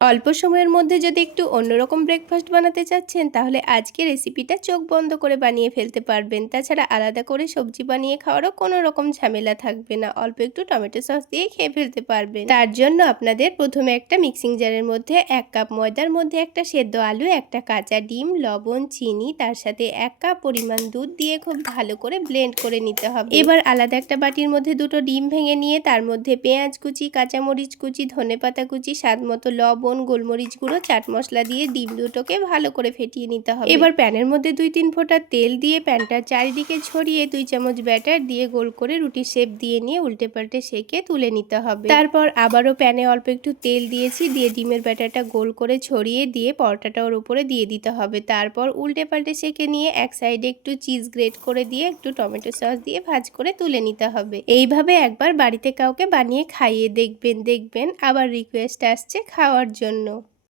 অল্প সময়ের মধ্যে যদি একটু অন্যরকম ব্রেকফাস্ট বানাতে চাচ্ছেন তাহলে আজকে রেসিপিটা চোখ বন্ধ করে বানিয়ে ফেলতে পারবেন। তাছাড়া আলাদা করে সবজি বানিয়ে খাওয়ারও কোনো রকম ঝামেলা থাকবে না। অল্প একটু টমেটো সস দিয়ে খেয়ে ফেলতে পারবেন। তার জন্য আপনাদের প্রথমে একটা মিক্সিং জারের মধ্যে 1 কাপ ময়দার মধ্যে একটা সেদ্ধ আলু, একটা কাঁচা ডিম, লবণ, চিনি, তার সাথে 1 কাপ পরিমাণ দুধ দিয়ে খুব ভালো করে ব্লেন্ড করে নিতে হবে। এবার আলাদা একটা বাটির মধ্যে দুটো ডিম ভেঙে নিয়ে তার মধ্যে পেঁয়াজ কুচি, কাঁচামরিচ কুচি, ধনেপাতা কুচি, স্বাদমতো লবণ, গোলমরিচ গুঁড়ো, চাট মশলা দিয়ে ডিম দুটোকে ভালো করে ফেটিয়ে নিতে হবে। এবার প্যানের মধ্যে 2-3 ফোঁটা তেল দিয়ে প্যানটার চারিদিকে ছড়িয়ে 2 চামচ ব্যাটার দিয়ে গোল করে রুটির শেপ দিয়ে নিয়ে উল্টে পাল্টে সেঁকে তুলে নিতে হবে। তারপর আবারও প্যানে অল্প একটু তেল দিয়েছি, দিয়ে ডিমের ব্যাটারটা গোল করে ছড়িয়ে দিয়ে পরোটাটা ওর উপরে দিয়ে দিতে হবে। তারপর উল্টে পাল্টে সেঁকে নিয়ে এক সাইডে একটু চিজ গ্রেট করে দিয়ে একটু টমেটো সস দিয়ে ভাজ করে তুলে নিতে হবে। এইভাবে একবার বাড়িতে কাউকে বানিয়ে খাইয়ে দেখবেন, আবার রিকোয়েস্ট আসছে খাওয়ার জন্য।